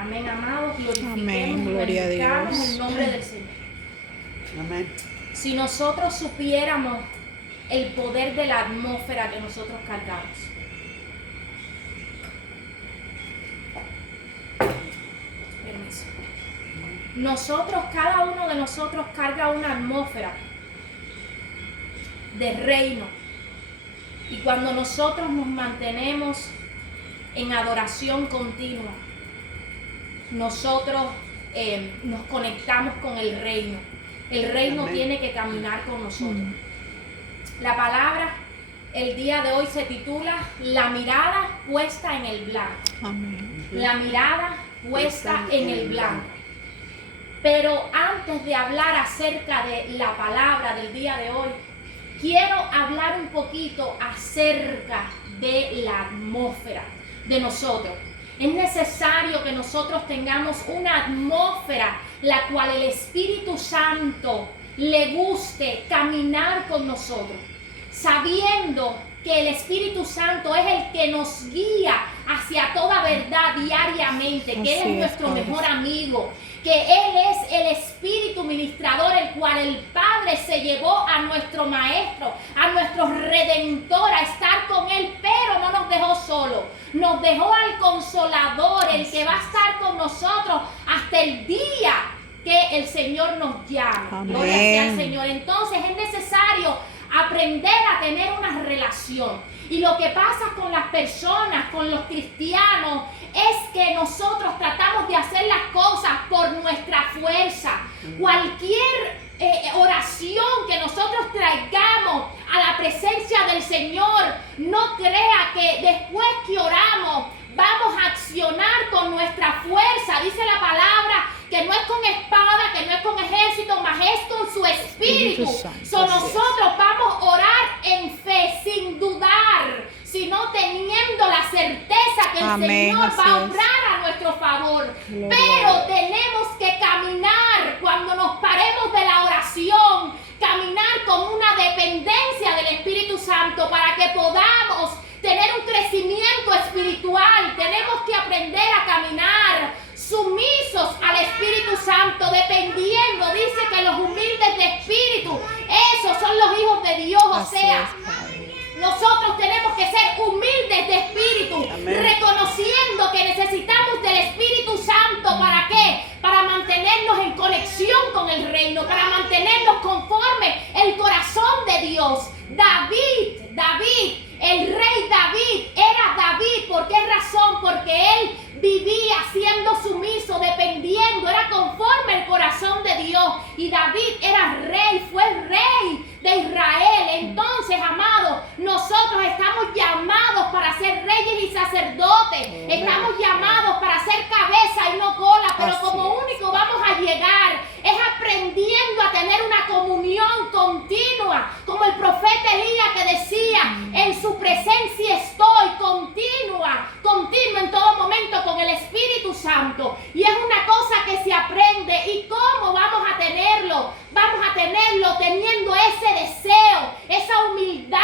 Amén, amados. Amén, gloria a Glorificamos el nombre del Señor. Amén. Si nosotros supiéramos el poder de la atmósfera que nosotros cargamos. Permiso. Nosotros, cada uno de nosotros carga una atmósfera de reino. Y cuando nosotros nos mantenemos en adoración continua, nosotros nos conectamos con el reino. El reino Amén. tiene que caminar con nosotros. La palabra el día de hoy se titula La mirada puesta en el blanco. Amén. La mirada puesta en el blanco. Pero antes de hablar acerca de la palabra del día de hoy, quiero hablar un poquito acerca de la atmósfera de nosotros. Es necesario que nosotros tengamos una atmósfera la cual el Espíritu Santo le guste caminar con nosotros, sabiendo que el Espíritu Santo es el que nos guía hacia toda verdad diariamente, que Él es nuestro mejor amigo, que Él es el Espíritu ministrador, el cual el Padre se llevó a nuestro Maestro, a nuestro Redentor, a estar con Él, pero no nos dejó solo. Nos dejó al Consolador, el que va a estar con nosotros hasta el día que el Señor nos llame. Amén. Gloria sea al Señor. Entonces es necesario aprender a tener una relación. Y lo que pasa con las personas, con los cristianos, es que nosotros tratamos de hacer las cosas por nuestra fuerza. Cualquier oración que nosotros traigamos a la presencia del Señor, no crea que después que oramos vamos a accionar con nuestra fuerza. Dice la palabra que no es con espada, que no es con ejército, mas es con su Espíritu. Nosotros vamos a orar en fe, sin dudar, sino teniendo la certeza que el Amén, Señor va a así es. obrar a nuestro favor. Gloria Pero a Dios. tenemos que caminar cuando nos paremos de la oración, caminar con una dependencia del Espíritu Santo para que podamos tener un crecimiento espiritual. Tenemos que aprender a caminar sumisos al Espíritu Santo, dependiendo. Dice que los humildes de espíritu, esos son los hijos de Dios. O Así sea, es, Padre. nosotros tenemos que ser humildes de espíritu, Amén. reconociendo que necesitamos del Espíritu Santo. ¿Para qué? Para mantenernos en conexión con el reino, para mantenernos conforme el corazón de Dios. David, el rey David, era David. ¿Por qué razón? Porque él vivía siendo sumiso, dependiendo, era conforme el corazón de Dios. Y David era rey, fue rey de Israel. Entonces, amados, nosotros estamos llamados para ser reyes y sacerdotes. Estamos llamados para ser cabeza y no cola. Pero Así como es. único vamos a llegar es aprendiendo a tener una comunión continua, como el profeta Elías que decía: en su presencia estoy, continua en todo momento con el Espíritu Santo. Y es una cosa que se aprende. ¿Y cómo vamos a tenerlo? Vamos a tenerlo teniendo ese deseo, esa humildad,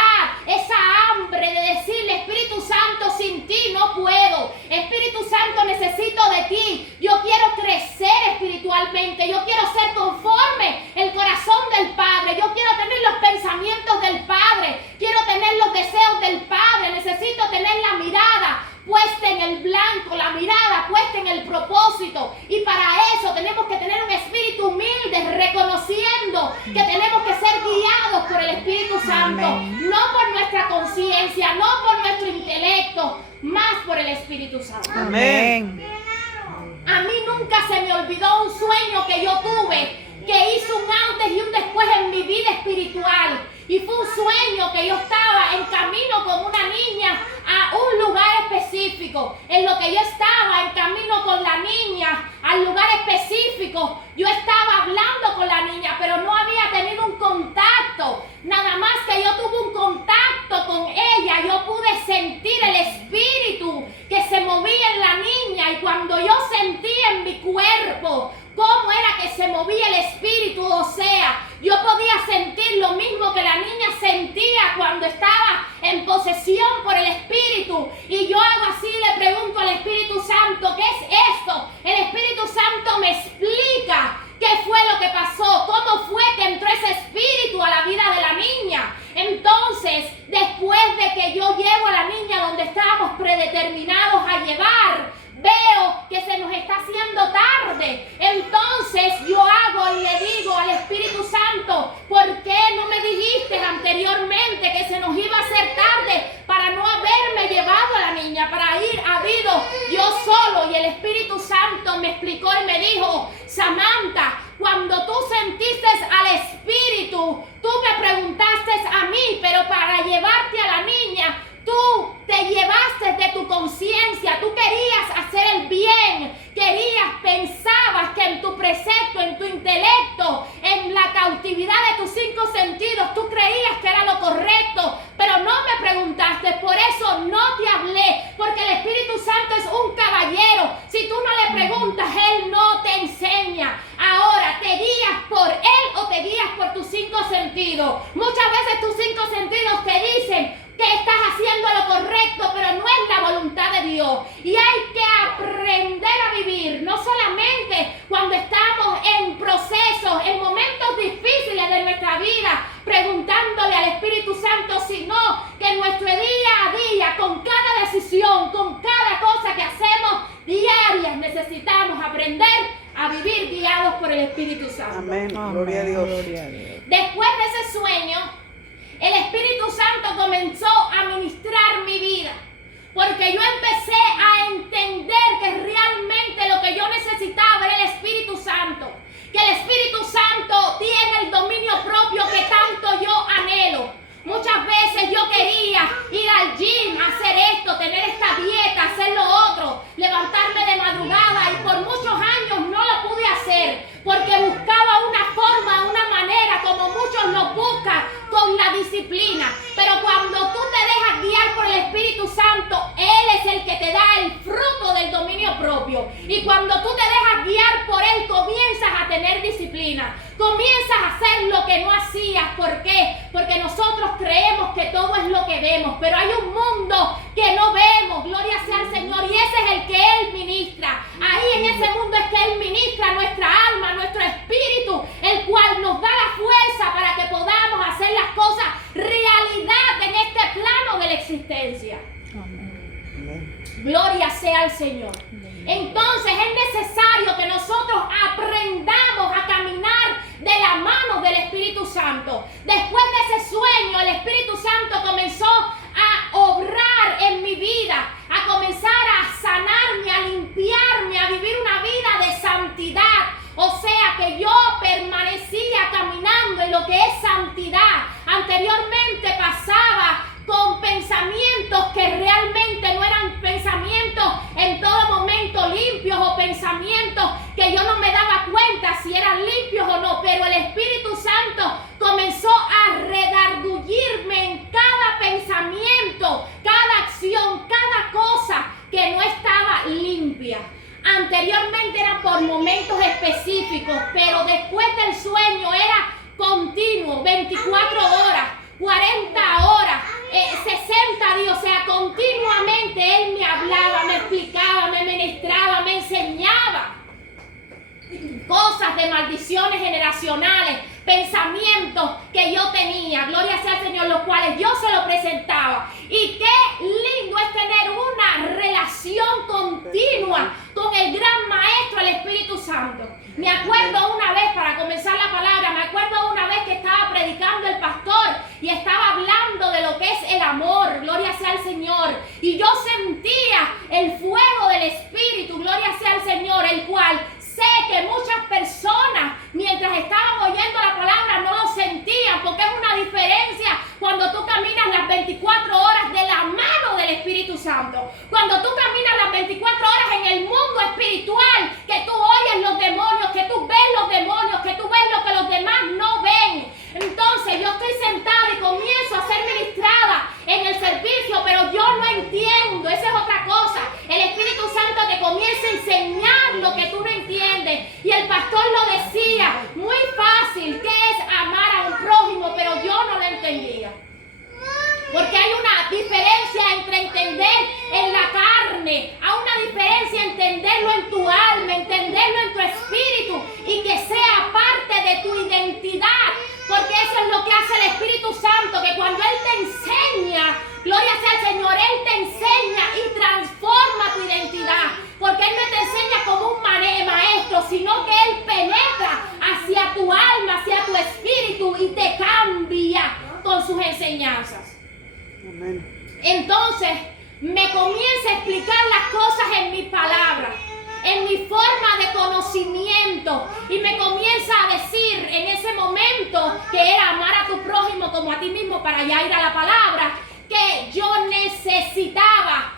esa hambre de decirle: Espíritu Santo, sin ti no puedo. Espíritu Santo, necesito de ti. Yo quiero crecer espiritualmente. Yo quiero ser conforme el corazón del Padre. Yo quiero tener los pensamientos del Padre. Quiero tener los deseos del Padre. Necesito tener la mirada puesta en el blanco, la mirada puesta en el propósito. Y para eso tenemos que tener un espíritu humilde, reconociendo que tenemos que ser guiados por el Espíritu Santo. Amén. No por nuestra conciencia, no por nuestro intelecto, más por el Espíritu Santo. Amén. A mí nunca se me olvidó un sueño que yo tuve, que hizo un antes y un después en mi vida espiritual. Y fue un sueño que yo estaba en camino con una niña a un lugar específico. En lo que yo estaba en camino con la niña al lugar específico, yo estaba hablando con la niña, pero no había tenido un contacto. Nada más que yo tuve un contacto con ella, yo pude sentir el espíritu que se movía en la niña. Y cuando yo sentí en mi cuerpo cómo era que se movía el espíritu, o sea, yo podía sentir lo mismo que la niña sentía cuando estaba en posesión por el Espíritu. Y yo hago así, le pregunto al Espíritu Santo: ¿qué es esto? Él predeterminados a llevar, veo que se nos está haciendo tarde. Entonces yo hago y le digo al Espíritu Santo, ¿por qué no me dijiste anteriormente que se nos iba a hacer tarde para no haberme llevado a la niña, para habido yo solo? Y el Espíritu Santo me explicó y me dijo, Samantha, cuando tú sentiste al Espíritu, tú me preguntaste a mí, pero para llevarte a la niña, tú te llevaste de tu conciencia, tú querías hacer el bien, pensabas que en tu precepto, en tu intelecto, en la cautividad de tus 5 sentidos, tú creías que era lo correcto, pero no me preguntaste, por eso no te hablé, porque el Espíritu Santo es un caballero. Si tú no le preguntas, Él no te enseña. Ahora, ¿te guías por Él o te guías por tus 5 sentidos? Muchas veces tus 5 sentidos te dicen que estás haciendo lo correcto, pero no es la voluntad de Dios. Y hay que aprender a vivir, no solamente cuando estamos en procesos, en momentos difíciles de nuestra vida, preguntándole al Espíritu Santo, sino que en nuestro día a día, con cada decisión, con cada cosa que hacemos diarias, necesitamos aprender a vivir guiados por el Espíritu Santo. Amén. Gloria a Dios. Gloria a Dios. Después de ese sueño, el Espíritu Santo comenzó a ministrar mi vida, porque yo empecé a entender que realmente lo que yo necesitaba era el Espíritu Santo, que el Espíritu Santo tiene el dominio propio que tanto yo anhelo. Muchas veces yo quería ir al gym, hacer esto, tener esta dieta, hacer lo otro, levantarme de madrugada, y por muchos años no lo pude hacer, porque buscaba una forma, una manera, como muchos lo buscan, con la disciplina. Pero cuando tú te dejas guiar por el Espíritu Santo, Él es el que te da el fruto del dominio propio. Y cuando tú te dejas guiar por Él, comienzas a tener disciplina. Comienzas a hacer lo que no hacías. ¿Por qué? Porque nosotros creemos que todo es lo que vemos, pero hay un mundo que no vemos. Gloria sea al Señor, y ese es el que Él ministra. Ahí en ese mundo es que Él ministra nuestra alma, nuestro espíritu, el cual nos da la fuerza para que podamos hacer las cosas realidad en este plano de la existencia. Amén. Gloria sea al Señor. Entonces es necesario que nosotros aprendamos a caminar de la mano del Espíritu Santo. Después de ese sueño, el Espíritu Santo comenzó a obrar en mi vida, a comenzar a sanarme, a limpiarme, a vivir una vida de santidad. O sea que yo permanecía caminando en lo que es santidad. Anteriormente pasaba con pensamientos que realmente no eran pensamientos en todo momento limpios, o pensamientos que yo no me daba cuenta si eran limpios o no, pero el Espíritu Santo comenzó a redarguirme en cada pensamiento, cada acción, cada cosa que no estaba limpia. Anteriormente era por momentos específicos, pero después del sueño era continuo, 24 horas, 40 horas, 60 días, o sea, continuamente Él me hablaba, me explicaba, me ministraba, me enseñaba cosas de maldiciones generacionales, pensamientos que yo tenía, gloria sea al Señor, los cuales yo se lo presentaba. Y qué lindo es tener una relación continua con el gran Maestro, el Espíritu Santo. Me acuerdo una vez, para comenzar la palabra, me acuerdo una vez que estaba predicando el pastor y estaba hablando de lo que es el amor, gloria sea al Señor, y yo sentía el fuego del Espíritu, gloria sea al Señor, el cual sé que muchas personas mientras estaban oyendo la palabra no lo sentían, porque es una diferencia cuando tú caminas las 24 horas de la mano del Espíritu Santo. Cuando tú caminas las 24 horas en el mundo espiritual, que tú oyes los demonios, que tú ves los demonios, que tú ves lo que los demás no ven. Entonces yo estoy sentada y comienzo a ser ministrada en el servicio, pero yo no entiendo, esa es otra cosa. El Espíritu Santo te comienza a enseñar lo que tú no entiendes. Y el pastor lo decía, muy fácil, que es amar a un prójimo, pero yo no lo entendía. Porque hay una diferencia entre entender en la carne, hay una diferencia entenderlo en tu alma, entenderlo en tu espíritu, y que sea parte de tu identidad. Porque eso es lo que hace el Espíritu Santo, que cuando Él te enseña, gloria sea al Señor, Él te enseña y me comienza a explicar las cosas en mi palabra, en mi forma de conocimiento, y me comienza a decir en ese momento, que era amar a tu prójimo como a ti mismo, para ya ir a la palabra, que yo necesitaba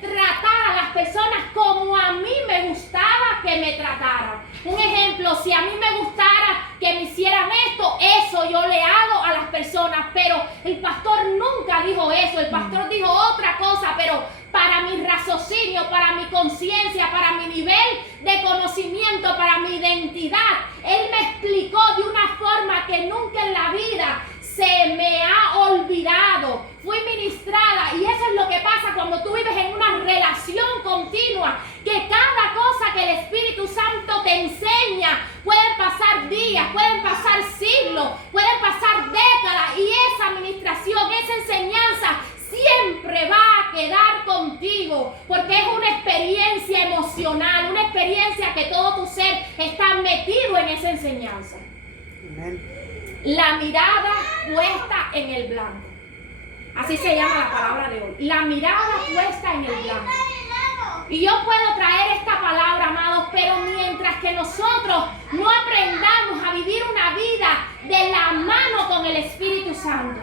tratar a las personas como a mí me gustaba que me trataran. Un ejemplo, si a mí me gustara que me hicieran esto, eso yo le hago a las personas, pero el pastor nunca dijo eso, el pastor dijo otra cosa, pero para mi raciocinio, para mi conciencia, para mi nivel de conocimiento, para mi identidad, él me explicó de una forma que nunca en la vida se me ha olvidado. Fui ministrada, y eso es lo que pasa cuando tú vives en una relación continua, que cada cosa que el Espíritu Santo te enseña, pueden pasar días, pueden pasar siglos, pueden pasar décadas, y esa administración, esa enseñanza siempre va a quedar contigo, porque es una experiencia emocional, una experiencia que todo tu ser está metido en esa enseñanza. Amén. La mirada puesta en el blanco. Así se llama la palabra de hoy. La mirada puesta en el blanco. Y yo puedo traer esta palabra, amados, pero mientras que nosotros no aprendamos a vivir una vida de la mano con el Espíritu Santo,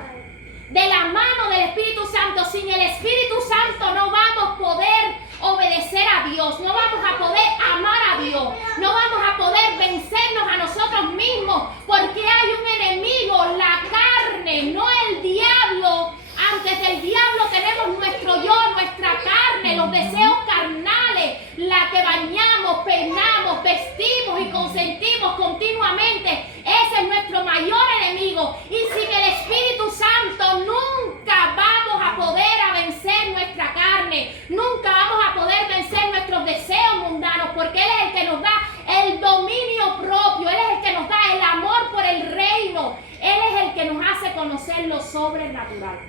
de la mano del Espíritu Santo, sin el Espíritu Santo no vamos a poder obedecer a Dios, no vamos a poder amar a Dios, no vamos a poder vencernos a nosotros mismos, porque hay un enemigo, la carne, no el diablo. Antes del diablo tenemos nuestro yo, nuestra carne, los deseos carnales, la que bañamos, peinamos, vestimos y consentimos continuamente. Ese es nuestro mayor enemigo. Y sin el Espíritu Santo nunca vamos a poder vencer nuestra carne, nunca vamos a poder vencer nuestros deseos mundanos, porque Él es el que nos da el dominio propio, Él es el que nos da el amor por el reino, Él es el que nos hace conocer lo sobrenatural.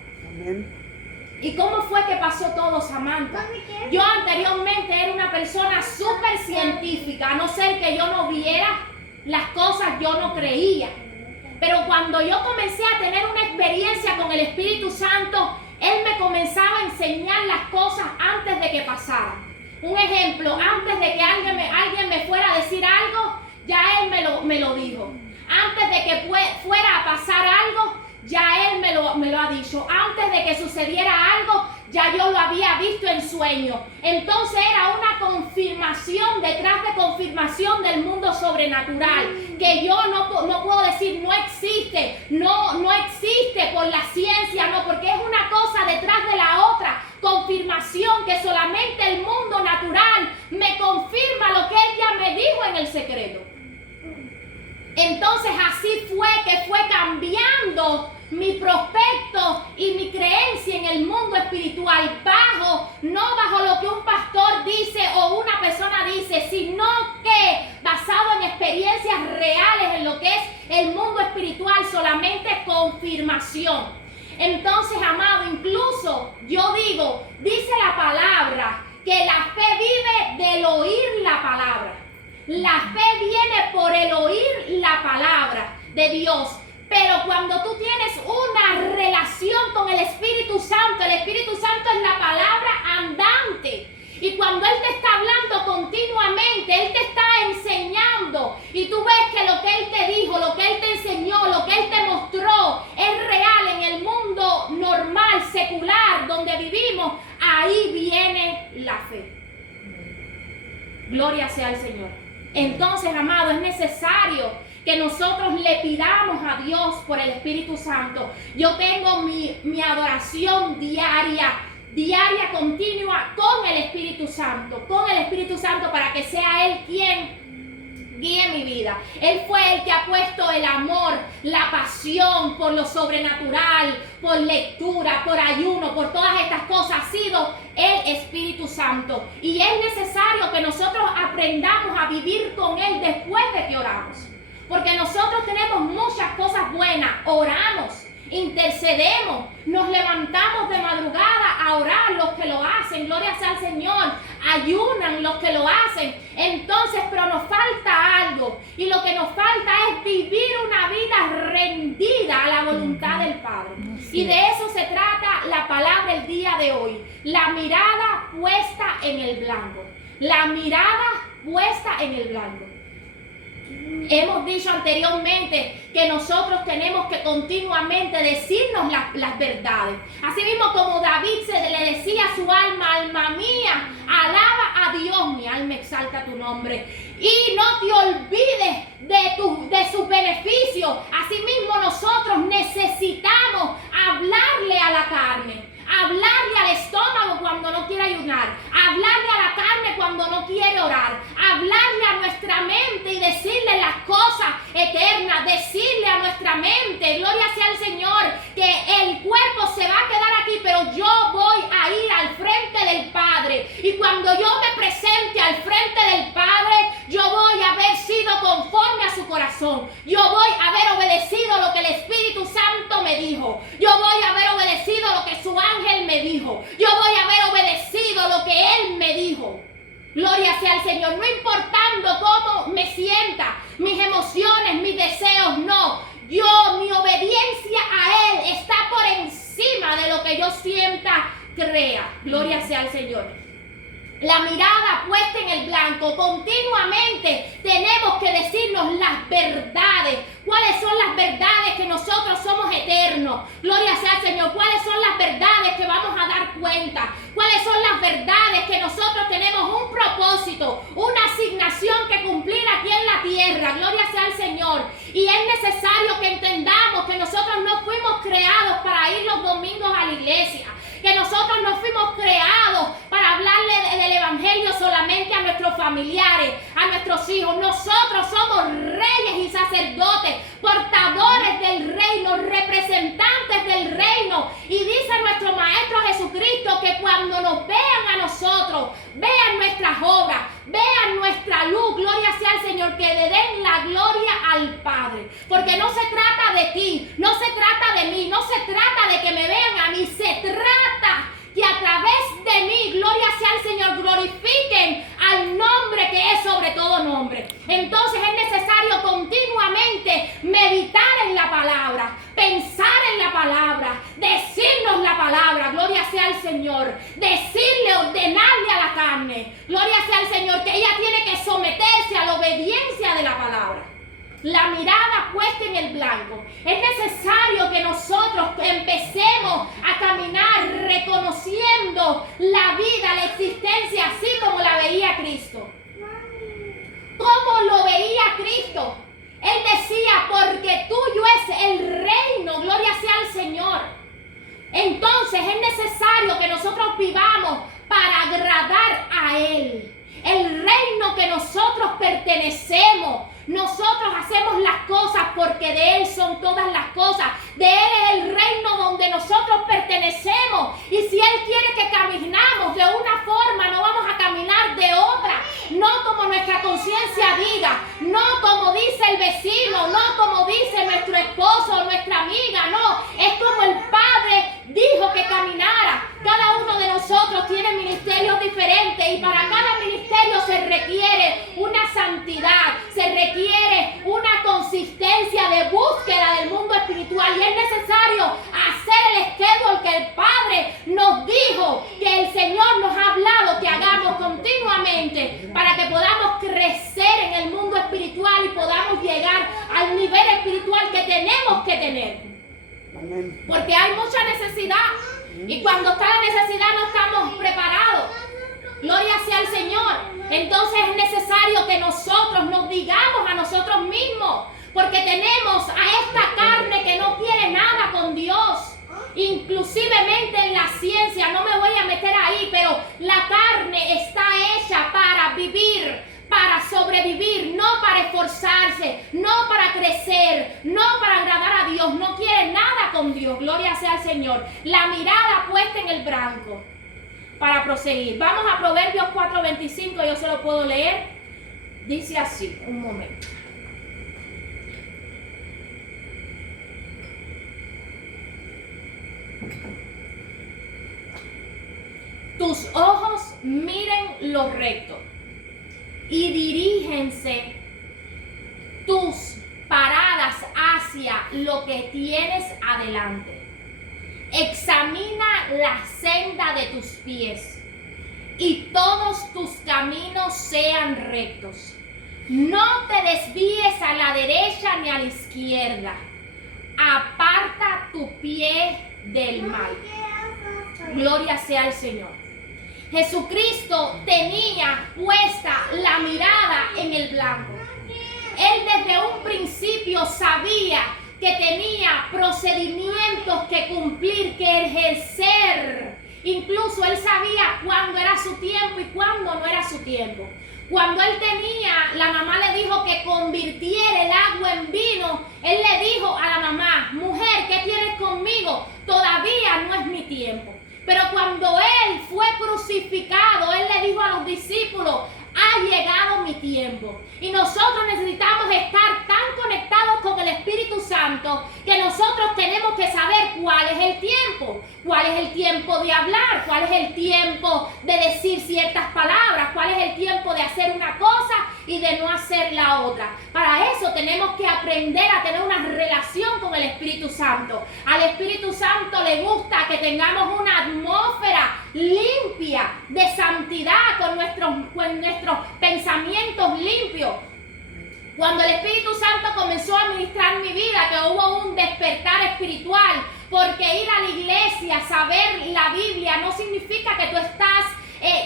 ¿Y cómo fue que pasó todo, Samantha? Yo anteriormente era una persona súper científica, a no ser que yo no viera las cosas, yo no creía. Pero cuando yo comencé a tener una experiencia con el Espíritu Santo, Él me comenzaba a enseñar las cosas antes de que pasaran. Un ejemplo, antes de que alguien me fuera a decir algo, ya Él me lo dijo. Antes de que fuera a pasar algo, ya Él me lo ha dicho. Antes de que sucediera algo, ya yo lo había visto en sueño. Entonces era una confirmación detrás de confirmación del mundo sobrenatural, que yo no puedo decir no existe, no existe por la ciencia, no, porque es una cosa detrás de la otra. Confirmación que solamente el mundo natural me confirma lo que Él ya me dijo en el secreto. Entonces así fue que fue cambiando mi prospecto y mi creencia en el mundo espiritual, no bajo lo que un pastor dice o una persona dice, sino que basado en experiencias reales en lo que es el mundo espiritual, solamente confirmación. Entonces, amado, incluso yo digo, dice la palabra que la fe vive del oír la palabra. La fe viene por el oír la palabra de Dios. Pero cuando tú tienes una relación con el Espíritu Santo es la palabra andante. Y cuando Él te está hablando continuamente, Él te está enseñando. Y tú ves que lo que Él te dijo, lo que Él te enseñó, lo que Él te mostró, es real en el mundo normal, secular, donde vivimos. Ahí viene la fe. Gloria sea al Señor. Entonces, amado, es necesario que nosotros le pidamos a Dios por el Espíritu Santo. Yo tengo mi adoración diaria, continua con el Espíritu Santo, para que sea Él quien guíe mi vida. Él fue el que ha puesto el amor, la pasión por lo sobrenatural, por lectura, por ayuno, por todas estas cosas. Ha sido el Espíritu Santo. Y es necesario que nosotros aprendamos a vivir con Él después de que oramos. Porque nosotros tenemos muchas cosas buenas, oramos, intercedemos, nos levantamos de madrugada a orar, los que lo hacen. hacen, gloria sea al Señor, ayunan los que lo hacen. Entonces, pero nos falta algo, y lo que nos falta es vivir una vida rendida a la voluntad del Padre. Y de eso se trata la palabra el día de hoy. La mirada puesta en el blanco. La mirada puesta en el blanco. Hemos dicho anteriormente que nosotros tenemos que continuamente decirnos las verdades. Así mismo como David le decía a su alma, alma mía, alaba a Dios, mi alma exalta tu nombre. Y no te olvides de sus beneficios. Así mismo nosotros necesitamos hablarle a la carne, hablarle al estómago cuando no quiere ayunar, hablarle a la carne cuando no quiere orar, hablarle a nuestra mente y decirle las cosas eternas, decirle a nuestra mente, gloria sea al Señor, que el cuerpo se va a quedar aquí, pero yo voy a ir al frente del Padre, y cuando yo me presente al frente del Padre, yo voy a haber sido conforme a su corazón, yo voy a haber obedecido lo que el Espíritu Santo me dijo, yo voy a haber obedecido lo que su ángel me dijo, yo voy a haber obedecido lo que Él me dijo. Gloria sea al Señor, no importando cómo me sienta, mis emociones, mis deseos, no. Mi obediencia a Él está por encima de lo que yo sienta, crea. Gloria sea al Señor. La mirada puesta en el blanco, continuamente tenemos que decirnos las verdades. ¿Cuáles son las verdades que nosotros somos eternos? Gloria sea al Señor. ¿Cuáles son las verdades que vamos a dar cuenta? ¿Cuáles son las verdades que nosotros tenemos un propósito, una asignación que cumplir aquí en la tierra? Gloria sea al Señor. Y es necesario que entendamos que nosotros no fuimos creados para ir los domingos a la iglesia, que nosotros no fuimos creados para hablarle del evangelio solamente a nuestros familiares, a nuestros hijos. Nosotros somos reyes y sacerdotes, portadores del reino, representantes del reino. Y dice nuestro Maestro Jesucristo que cuando nos vean a nosotros, vean nuestras obras, vean nuestra luz, gloria sea al Señor, que le den la gloria al Padre. Porque no se trata de ti, no se trata de mí, no se trata de que me vean a mí, se trata que a través de mí, gloria sea al Señor, glorifiquen al nombre que es sobre todo nombre. Entonces es necesario continuamente meditar en la palabra, pensar en la palabra, decirnos la palabra, gloria sea al Señor, decirle, ordenarle a la carne, gloria sea al Señor, que ella tiene que someterse a la obediencia de la palabra. La mirada puesta en el blanco. Es necesario que nosotros empecemos a caminar reconociendo la vida, la existencia, así como la veía Cristo. ¿Cómo lo veía Cristo? Él decía, porque tuyo es el reino, gloria sea al Señor. Entonces es necesario que nosotros vivamos para agradar a Él. El reino que nosotros pertenecemos. Nosotros hacemos las cosas porque de Él son todas las cosas. De Él es el reino donde nosotros pertenecemos. Y si Él quiere que caminamos de una forma, no vamos a caminar de otra. No como nuestra conciencia diga, no como dice el vecino, no como dice nuestro esposo, nuestra amiga, no. Es como el Padre dijo que caminara. Cada uno de nosotros tiene ministerios diferentes y para cada ministerio se requiere una santidad, se requiere una consistencia de búsqueda del mundo espiritual y es necesario hacer el schedule que el Padre nos dijo, que el Señor nos ha hablado que hagamos continuamente para que podamos crecer en el mundo espiritual y podamos llegar al nivel espiritual que tenemos que tener. Porque hay mucha necesidad. Y cuando está la necesidad no estamos preparados. Gloria sea al Señor. Entonces es necesario que nosotros nos digamos a nosotros mismos. Porque tenemos a esta carne que no quiere nada con Dios. Inclusivemente en la ciencia, no me voy a meter ahí, pero la carne está hecha para vivir, para sobrevivir, no para esforzarse, no para crecer, no para agradar a Dios, no quiere nada con Dios, gloria sea al Señor. La mirada puesta en el blanco para proseguir. Vamos a Proverbios 4:25, yo se lo puedo leer. Dice así, un momento. tus ojos miren lo recto y dirígense tus paradas hacia lo que tienes adelante. Examina la senda de tus pies y todos tus caminos sean rectos. No te desvíes a la derecha ni a la izquierda. Aparta tu pie del mal. Gloria sea al Señor. Jesucristo tenía puesta la mirada en el blanco. Él desde un principio sabía que tenía procedimientos que cumplir, que ejercer. Incluso él sabía cuándo era su tiempo y cuándo no era su tiempo. Cuando él la mamá le dijo que convirtiera el agua en vino, él le dijo a la mamá: mujer, ¿qué tienes conmigo? Todavía no es mi tiempo. Pero cuando él fue crucificado, él le dijo a los discípulos: ha llegado mi tiempo. Y nosotros necesitamos estar tan conectados con el Espíritu Santo que nosotros tenemos que saber cuál es el tiempo. Cuál es el tiempo de hablar, cuál es el tiempo de decir ciertas palabras, cuál es el tiempo de hacer una cosa y de no hacer la otra. Para eso tenemos que aprender a tener una relación con el Espíritu Santo. Al Espíritu Santo le gusta que tengamos una atmósfera limpia de santidad, con nuestros pensamientos limpios. Cuando el Espíritu Santo comenzó a ministrar mi vida, que hubo un despertar espiritual, porque ir a la iglesia, saber la Biblia, no significa que tú estás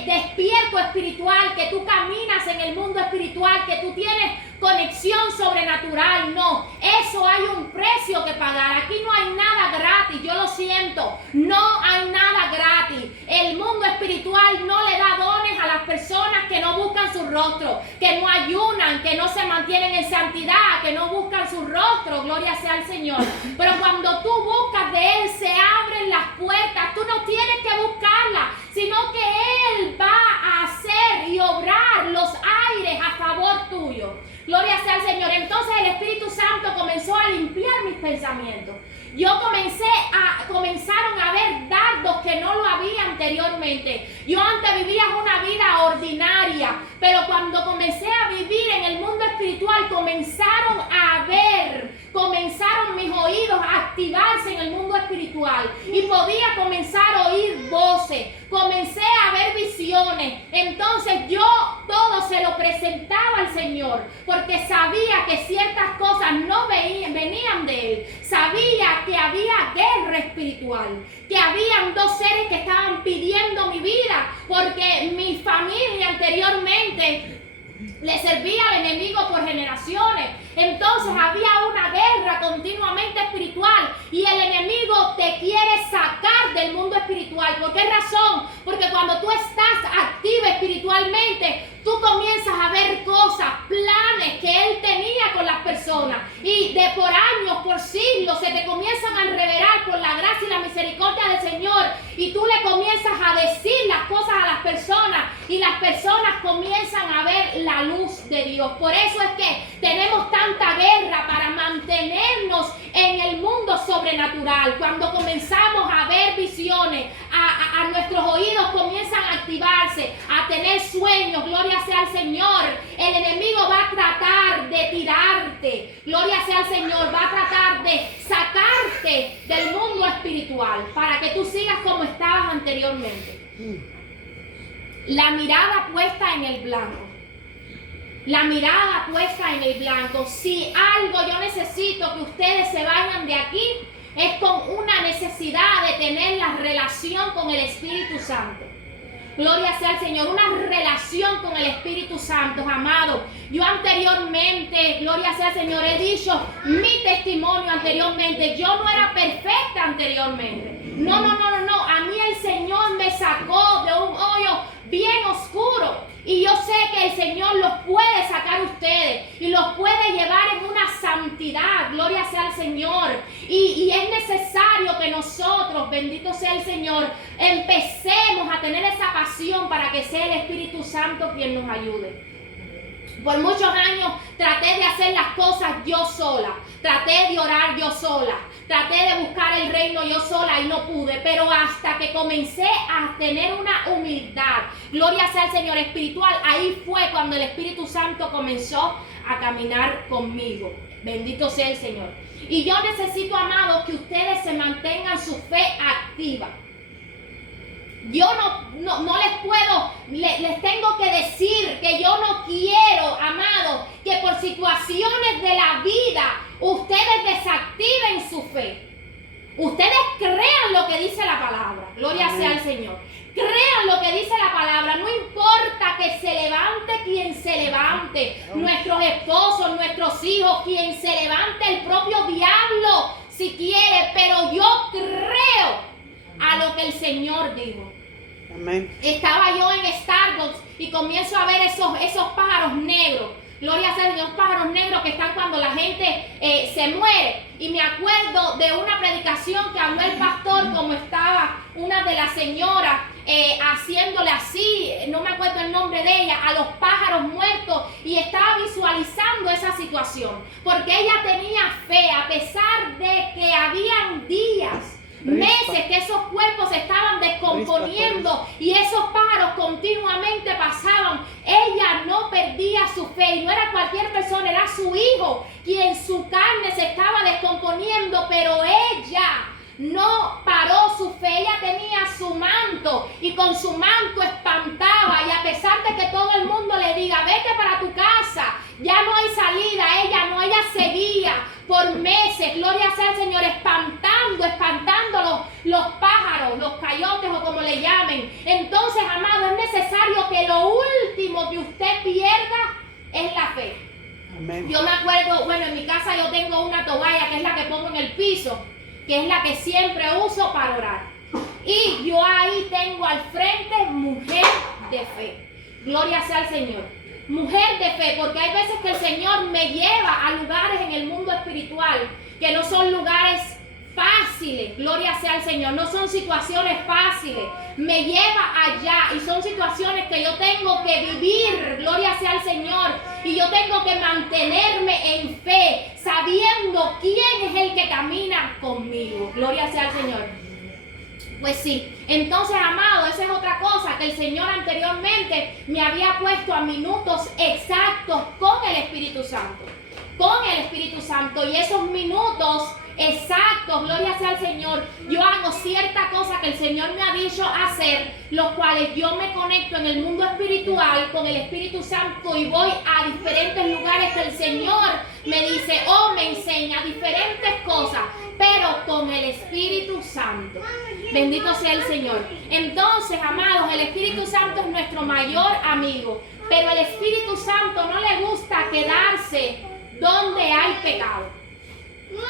despierto espiritual, que tú caminas en el mundo espiritual, que tú tienes conexión sobrenatural. No, eso hay un precio que pagar. Aquí no hay nada gratis, yo lo siento, no hay nada gratis. El mundo espiritual no le da dones a las personas que no buscan su rostro, que no ayunan, que no se mantienen en santidad, que no buscan su rostro. Gloria sea al Señor. Pero cuando tú buscas de Él, se abren las puertas. Tú no tienes que buscarlas, sino que Él va a hacer y obrar los aires a favor tuyo. Gloria sea al Señor. Entonces el Espíritu Santo comenzó a limpiar mis pensamientos. Comenzaron a haber dardos que no lo había anteriormente. Yo antes vivía una vida ordinaria, pero cuando comencé a vivir en el mundo espiritual, comenzaron mis oídos a activarse en el mundo espiritual y podía comenzar a oír voces. Comencé a ver visiones. Entonces yo todo se lo presentaba al Señor, porque sabía que ciertas cosas no venían de Él. Sabía que había guerra espiritual, que habían dos seres que estaban pidiendo mi vida, porque mi familia anteriormente le servía al enemigo por generaciones. Entonces había una guerra continuamente espiritual y el enemigo te quiere sacar del mundo espiritual. ¿Por qué razón? Porque cuando tú estás activa espiritualmente, tú comienzas a ver cosas, planes que Él tenía con las personas, y de por años, por siglos, se te comienzan a revelar por la gracia y la misericordia del Señor, y tú le comienzas a decir las cosas a las personas y las personas comienzan a ver la luz de Dios. Por eso es que tenemos tanta guerra para mantenernos en el mundo sobrenatural. Cuando comenzamos a ver visiones, a nuestros oídos comienzan a activarse, a tener sueños, gloria sea al Señor, el enemigo va a tratar de tirarte, gloria sea al Señor, va a tratar de sacarte del mundo espiritual para que tú sigas como estabas anteriormente. La mirada puesta en el blanco. La mirada puesta en el blanco. Si algo yo necesito que ustedes se vayan de aquí, es con una necesidad de tener la relación con el Espíritu Santo. Gloria sea al Señor, una relación con el Espíritu Santo, amado. Yo anteriormente, gloria sea al Señor, he dicho mi testimonio anteriormente. Yo no era perfecta anteriormente. No. A mí el Señor me sacó de un hoyo bien oscuro. Y yo sé que el Señor los puede sacar a ustedes y los puede llevar en una santidad. Gloria sea al Señor. Y es necesario que nosotros, bendito sea el Señor, empecemos a tener esa pasión para que sea el Espíritu Santo quien nos ayude. Por muchos años traté de hacer las cosas yo sola, traté de orar yo sola, traté de buscar el reino yo sola y no pude, pero hasta que comencé a tener una humildad, gloria sea al Señor, espiritual, ahí fue cuando el Espíritu Santo comenzó a caminar conmigo. Bendito sea el Señor. Y yo necesito, amados, que ustedes se mantengan su fe activa. Yo no les puedo, les tengo que decir que yo no quiero, amados, que por situaciones de la vida ustedes desactiven su fe. Ustedes crean lo que dice la palabra, gloria sea al Señor. Crean lo que dice la palabra, no importa que se levante quien se levante, nuestros esposos, nuestros hijos, quien se levante, el propio diablo si quiere, pero yo creo a lo que el Señor dijo. Amén. Estaba yo en Starbucks y comienzo a ver esos pájaros negros. Gloria sea a Dios, pájaros negros que están cuando la gente se muere. Y me acuerdo de una predicación que habló el pastor, como estaba una de las señoras haciéndole así, no me acuerdo el nombre de ella, a los pájaros muertos, y estaba visualizando esa situación. Porque ella tenía fe, a pesar de que habían días, meses que esos cuerpos se estaban descomponiendo y esos pájaros continuamente pasaban. Ella no perdía su fe, y no era cualquier persona, era su hijo quien su carne se estaba descomponiendo, pero ella no paró su fe. Ella tenía su manto y con su manto espantaba, y a pesar de que todo el mundo le diga vete para tu casa, ya no hay salida, ella seguía por meses, gloria sea al Señor, espantando los pájaros, los coyotes o como le llamen. Entonces, amado, es necesario que lo último que usted pierda es la fe. Amén. Yo me acuerdo, bueno, en mi casa yo tengo una toalla que es la que pongo en el piso, que es la que siempre uso para orar. Y yo ahí tengo al frente mujer de fe. Gloria sea al Señor. Mujer de fe, porque hay veces que el Señor me lleva a lugares en el mundo espiritual que no son lugares fáciles, gloria sea al Señor, no son situaciones fáciles, me lleva allá y son situaciones que yo tengo que vivir, gloria sea al Señor, y yo tengo que mantenerme en fe, sabiendo quién es el que camina conmigo, gloria sea al Señor. Pues sí, entonces, amado, esa es otra cosa que el Señor anteriormente me había puesto a minutos exactos con el Espíritu Santo. Con el Espíritu Santo, y esos minutos exactos, gloria sea al Señor, yo hago cierta cosa que el Señor me ha dicho hacer, los cuales yo me conecto en el mundo espiritual con el Espíritu Santo y voy a diferentes lugares que el Señor me dice o me enseña diferentes cosas, pero con el Espíritu Santo. Bendito sea el Señor. Entonces, amados, el Espíritu Santo es nuestro mayor amigo, pero el Espíritu Santo no le gusta quedarse donde hay pecado.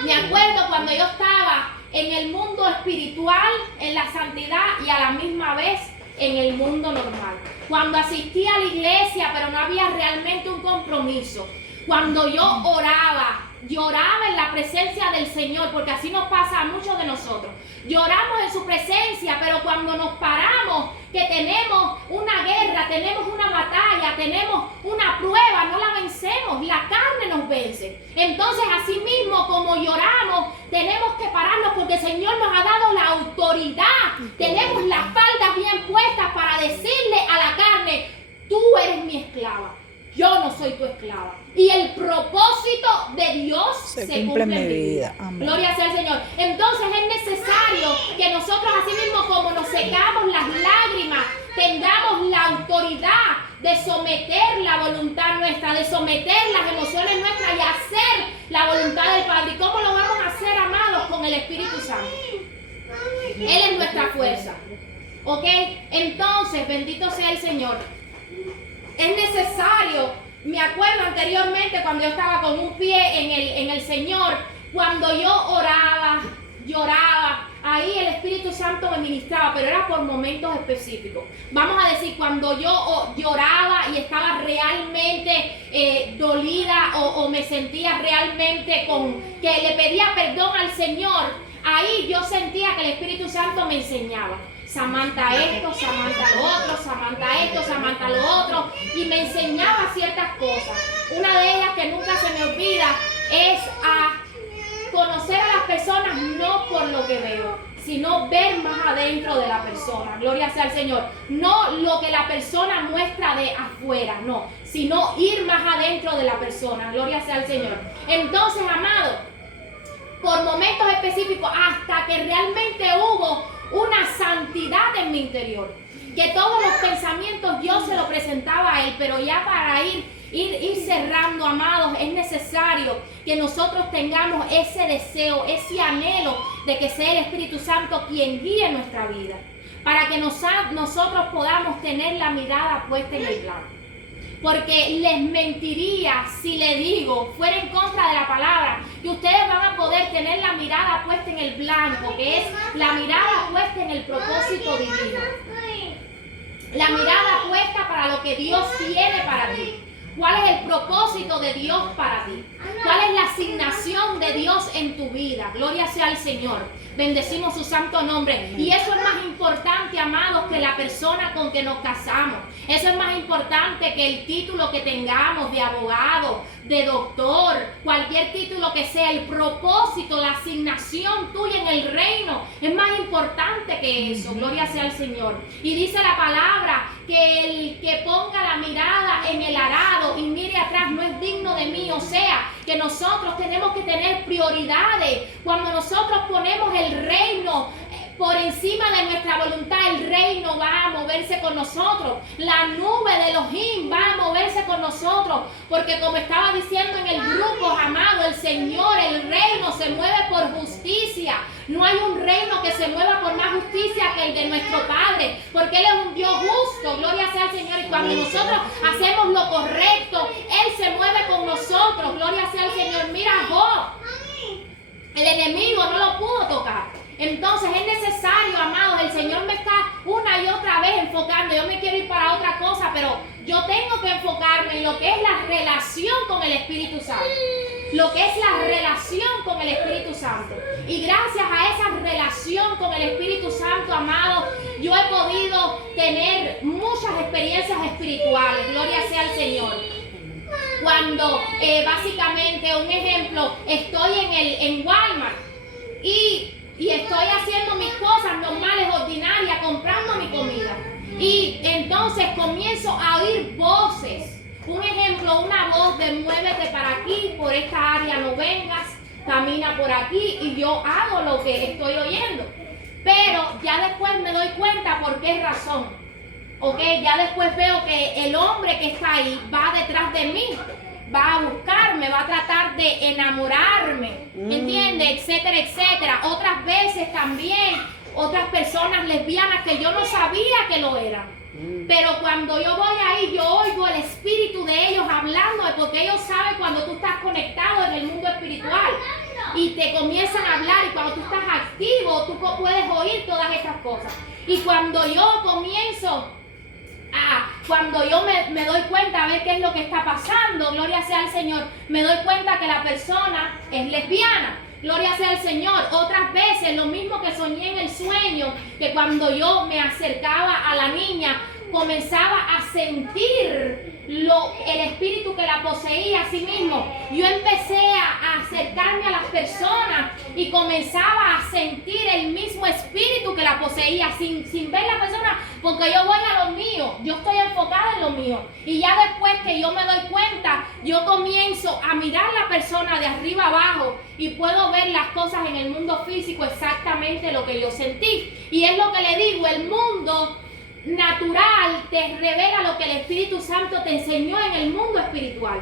Me acuerdo cuando yo estaba en el mundo espiritual, en la santidad y a la misma vez en el mundo normal. Cuando asistía a la iglesia, pero no había realmente un compromiso. Cuando yo oraba, lloraba en la presencia del Señor, porque así nos pasa a muchos de nosotros. Lloramos en su presencia, pero cuando nos paramos, que tenemos una guerra, tenemos una batalla, tenemos una prueba, no la vencemos, la carne nos vence. Entonces, así mismo como lloramos, tenemos que pararnos porque el Señor nos ha dado la autoridad. Tenemos las faldas bien puestas para decirle a la carne, tú eres mi esclava. Yo no soy tu esclava. Y el propósito de Dios se cumple en mi vida. Gloria sea al Señor. Entonces es necesario que nosotros, así mismo como nos secamos las lágrimas, tengamos la autoridad de someter la voluntad nuestra, de someter las emociones nuestras y hacer la voluntad del Padre. ¿Y cómo lo vamos a hacer, amados? Con el Espíritu Santo. Él es nuestra fuerza. ¿Ok? Entonces, bendito sea el Señor. Es necesario, me acuerdo anteriormente cuando yo estaba con un pie en el Señor, cuando yo oraba, lloraba, ahí el Espíritu Santo me ministraba, pero era por momentos específicos. Vamos a decir, cuando yo lloraba y estaba realmente dolida o me sentía realmente que le pedía perdón al Señor, ahí yo sentía que el Espíritu Santo me enseñaba. Samantha esto, Samantha lo otro, Samantha esto, Samantha para lo otro, y me enseñaba ciertas cosas. Una de ellas que nunca se me olvida es a conocer a las personas no por lo que veo, sino ver más adentro de la persona. Gloria sea al Señor. No lo que la persona muestra de afuera, no, sino ir más adentro de la persona. Gloria sea al Señor. Entonces, amado, por momentos específicos, hasta que realmente hubo una santidad en mi interior, que todos los pensamientos Dios se lo presentaba a Él, pero ya para ir cerrando, amados, es necesario que nosotros tengamos ese deseo, ese anhelo de que sea el Espíritu Santo quien guíe nuestra vida, para que nosotros podamos tener la mirada puesta en el blanco. Porque les mentiría si le digo, fuera en contra de la palabra, que ustedes van a poder tener la mirada puesta en el blanco, que es la mirada puesta en el propósito divino. La mirada puesta para lo que Dios tiene para ti. ¿Cuál es el propósito de Dios para ti? ¿Cuál es la asignación de Dios en tu vida? Gloria sea al Señor. Bendecimos su santo nombre. Y eso es más importante, amados, que la persona con que nos casamos. Eso es más importante que el título que tengamos de abogado, de doctor, cualquier título que sea. El propósito, la asignación tuya en el reino es más importante que eso. Gloria sea al Señor. Y dice la palabra que el que ponga la mirada en el arado y mire atrás no es digno de mí. O sea, que nosotros tenemos que tener prioridades. Cuando nosotros ponemos el reino por encima de nuestra voluntad, el reino va a moverse con nosotros. La nube de Elohim va a moverse con nosotros. Porque como estaba diciendo en el grupo, amado, el Señor, el reino se mueve por justicia. No hay un reino que se mueva por más justicia que el de nuestro Padre. Porque Él es un Dios justo. Gloria sea al Señor. Y cuando nosotros hacemos lo correcto, Él se mueve con nosotros. Gloria sea al Señor. Mira a Job. El enemigo no lo pudo tocar. Entonces es necesario, amados, el Señor me está una y otra vez enfocando. Yo me quiero ir para otra cosa, pero yo tengo que enfocarme en lo que es la relación con el Espíritu Santo. Lo que es la relación con el Espíritu Santo. Y gracias a esa relación con el Espíritu Santo, amado, yo he podido tener muchas experiencias espirituales. Gloria sea al Señor. Cuando básicamente, un ejemplo, estoy en Walmart y estoy haciendo mis cosas normales, ordinarias, comprando mi comida. Y entonces comienzo a oír voces. Un ejemplo, una voz de muévete para aquí, por esta área no vengas, camina por aquí, y yo hago lo que estoy oyendo. Pero ya después me doy cuenta por qué razón. Ok, ya después veo que el hombre que está ahí va detrás de mí. Va a buscarme, va a tratar de enamorarme, ¿entiendes? Etcétera, etcétera. Otras veces también, otras personas lesbianas que yo no sabía que lo eran. Pero cuando yo voy ahí, yo oigo el espíritu de ellos hablándome, porque ellos saben cuando tú estás conectado en el mundo espiritual. Y te comienzan a hablar, y cuando tú estás activo, tú puedes oír todas esas cosas. Y cuando yo comienzo... cuando yo me doy cuenta a ver qué es lo que está pasando, gloria sea al Señor, me doy cuenta que la persona es lesbiana, gloria sea al Señor. Otras veces lo mismo que soñé en el sueño, que cuando yo me acercaba a la niña, comenzaba a sentir el espíritu que la poseía a sí mismo. Yo empecé a acercarme a las personas y comenzaba a sentir el mismo espíritu que la poseía sin ver la persona, porque yo voy a lo mío, yo estoy enfocada en lo mío. Y ya después que yo me doy cuenta, yo comienzo a mirar la persona de arriba abajo y puedo ver las cosas en el mundo físico exactamente lo que yo sentí. Y es lo que le digo, el mundo natural te revela lo que el Espíritu Santo te enseñó en el mundo espiritual.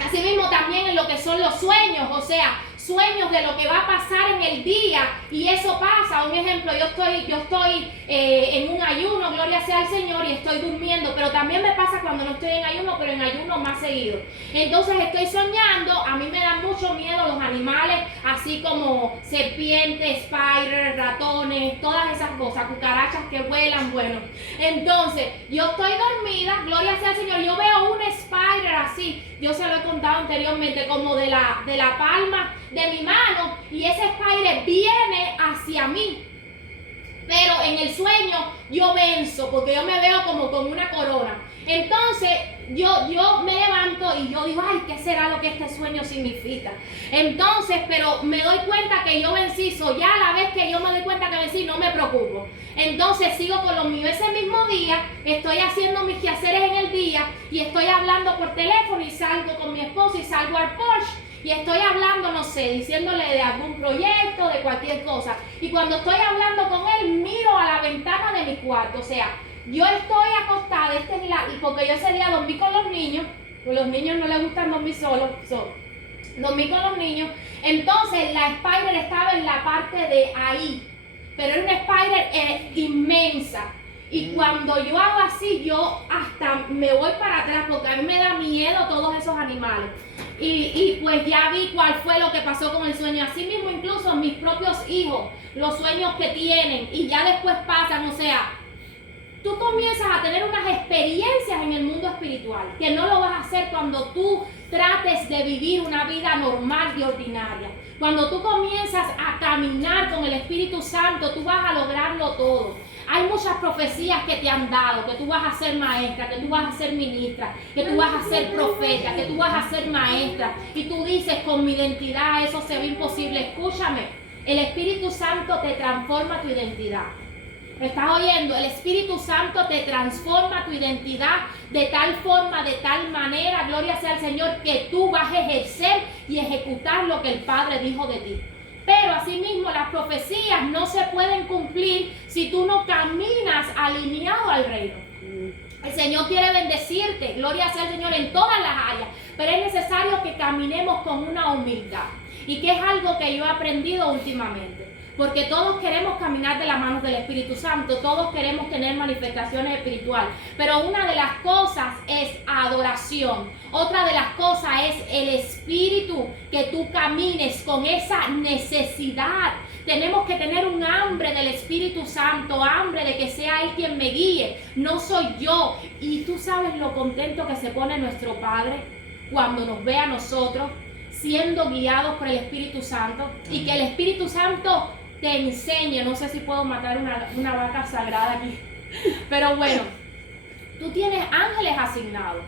Asimismo también en lo que son los sueños, o sea, sueños de lo que va a pasar en el día, y eso pasa. Un ejemplo, yo estoy en un ayuno, gloria sea al Señor, y estoy durmiendo, pero también me pasa cuando no estoy en ayuno, pero en ayuno más seguido. Entonces estoy soñando, a mí me dan mucho miedo los animales, así como serpientes, spiders, ratones, todas esas cosas, cucarachas que vuelan, bueno. Entonces, yo estoy dormida, gloria sea al Señor, yo veo un spider así, yo se lo he contado anteriormente, como de la palma de mi mano, y ese spider viene hacia mí. Pero en el sueño yo venzo, porque yo me veo como con una corona. Entonces yo me levanto y yo digo, ay, ¿qué será lo que este sueño significa? Entonces, pero me doy cuenta que yo vencí. Ya a la vez que yo me doy cuenta que vencí, no me preocupo. Entonces sigo con lo mío. Ese mismo día estoy haciendo mis quehaceres en el día y estoy hablando por teléfono y salgo con mi esposo y salgo al Porsche. Y estoy hablando, no sé, diciéndole de algún proyecto, de cualquier cosa. Y cuando estoy hablando con él, miro a la ventana de mi cuarto. O sea, yo estoy acostada, porque yo ese día dormí con los niños. Pues los niños no les gustan dormir solos. Dormí con los niños. Entonces la spider estaba en la parte de ahí. Pero era una spider inmensa. Y cuando yo hago así, yo hasta me voy para atrás porque a mí me da miedo todos esos animales. Y pues ya vi cuál fue lo que pasó con el sueño. Así mismo incluso mis propios hijos, los sueños que tienen y ya después pasan. O sea, tú comienzas a tener unas experiencias en el mundo espiritual que no lo vas a hacer cuando tú trates de vivir una vida normal y ordinaria. Cuando tú comienzas a caminar con el Espíritu Santo, tú vas a lograrlo todo. Hay muchas profecías que te han dado, que tú vas a ser maestra, que tú vas a ser ministra, que tú vas a ser profeta, que tú vas a ser maestra. Y tú dices, con mi identidad eso se ve imposible. Escúchame, el Espíritu Santo te transforma tu identidad. ¿Me estás oyendo? El Espíritu Santo te transforma tu identidad de tal forma, de tal manera, gloria sea al Señor, que tú vas a ejercer y ejecutar lo que el Padre dijo de ti. Pero asimismo las profecías no se pueden cumplir si tú no caminas alineado al reino. El Señor quiere bendecirte, gloria sea al Señor en todas las áreas, pero es necesario que caminemos con una humildad. Y que es algo que yo he aprendido últimamente. Porque todos queremos caminar de la mano del Espíritu Santo, todos queremos tener manifestaciones espirituales, pero una de las cosas es adoración, otra de las cosas es el Espíritu, que tú camines con esa necesidad. Tenemos que tener un hambre del Espíritu Santo, hambre de que sea Él quien me guíe, no soy yo. Y tú sabes lo contento que se pone nuestro Padre cuando nos ve a nosotros siendo guiados por el Espíritu Santo, y que el Espíritu Santo te enseñe. No sé si puedo matar una vaca sagrada aquí, pero bueno, tú tienes ángeles asignados.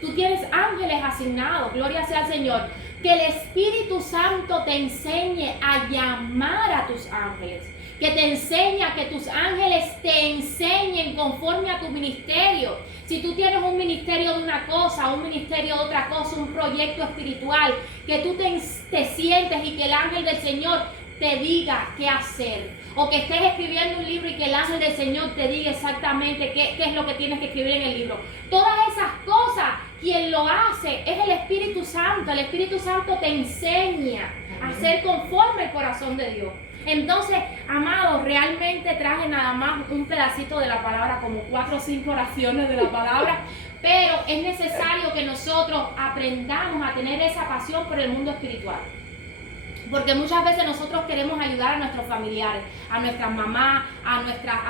Tú tienes ángeles asignados, gloria sea al Señor. Que el Espíritu Santo te enseñe a llamar a tus ángeles. Que te enseñe a que tus ángeles te enseñen conforme a tu ministerio. Si tú tienes un ministerio de una cosa, un ministerio de otra cosa, un proyecto espiritual, que tú te sientes y que el ángel del Señor te diga qué hacer. O que estés escribiendo un libro y que el ángel del Señor te diga exactamente qué es lo que tienes que escribir en el libro. Todas esas cosas, quien lo hace es el Espíritu Santo. El Espíritu Santo te enseña a ser conforme al corazón de Dios. Entonces, amados, realmente traje nada más un pedacito de la palabra, como 4 o 5 oraciones de la palabra, pero es necesario que nosotros aprendamos a tener esa pasión por el mundo espiritual. Porque muchas veces nosotros queremos ayudar a nuestros familiares, a nuestras mamás, a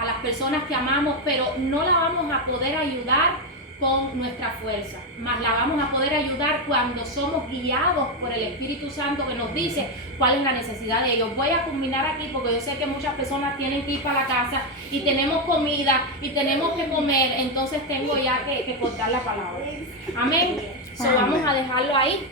las personas que amamos, pero no la vamos a poder ayudar con nuestra fuerza, más la vamos a poder ayudar cuando somos guiados por el Espíritu Santo, que nos dice cuál es la necesidad de ellos. Voy a culminar aquí porque yo sé que muchas personas tienen que ir para la casa y tenemos comida y tenemos que comer, entonces tengo ya que cortar la palabra. Amén. So, vamos a dejarlo ahí.